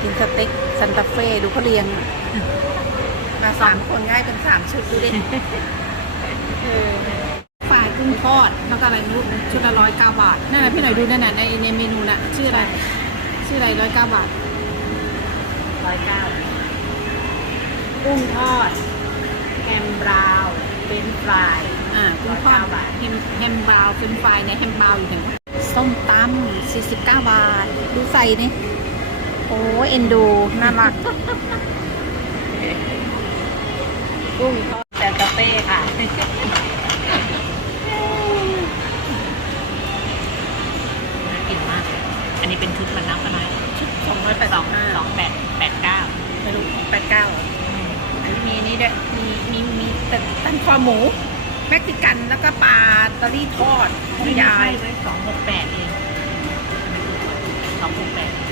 นสเต็กซันตาเฟ่ดูเขาเรียงมา3 คนง่ายเป็น3 ชุดดูดิฝ่ายกุ้งทอดแล้วก็อะไรไม่รู้ชุดละ109 บาทนั่นนะพี่หน่อยดูนั่นน่ะในเมนูน่ะชื่ออะไร109 บาท 109กุ้งทอดแฮมบราวน์เฟรนช์ฟรายกุ้งทอดแฮมบราวน์เป็นไฟล์ในแฮมบราวน์อยู่ไหนวะส้มตำ49 บาทดูใส่นี่โอ้เอ็นดูน่ารักกุ้งทอดแซนตาเฟ่ค่ะน่ากินมากอันนี้เป็นชุดมันนับกันไหมชุด285 2889 ไม่รู้89อันนี้มีนี่ด้วยมีตันคอหมูเม็กซิกันแล้วก็ปลาตะลี่ทอดของยายไว้268เอง268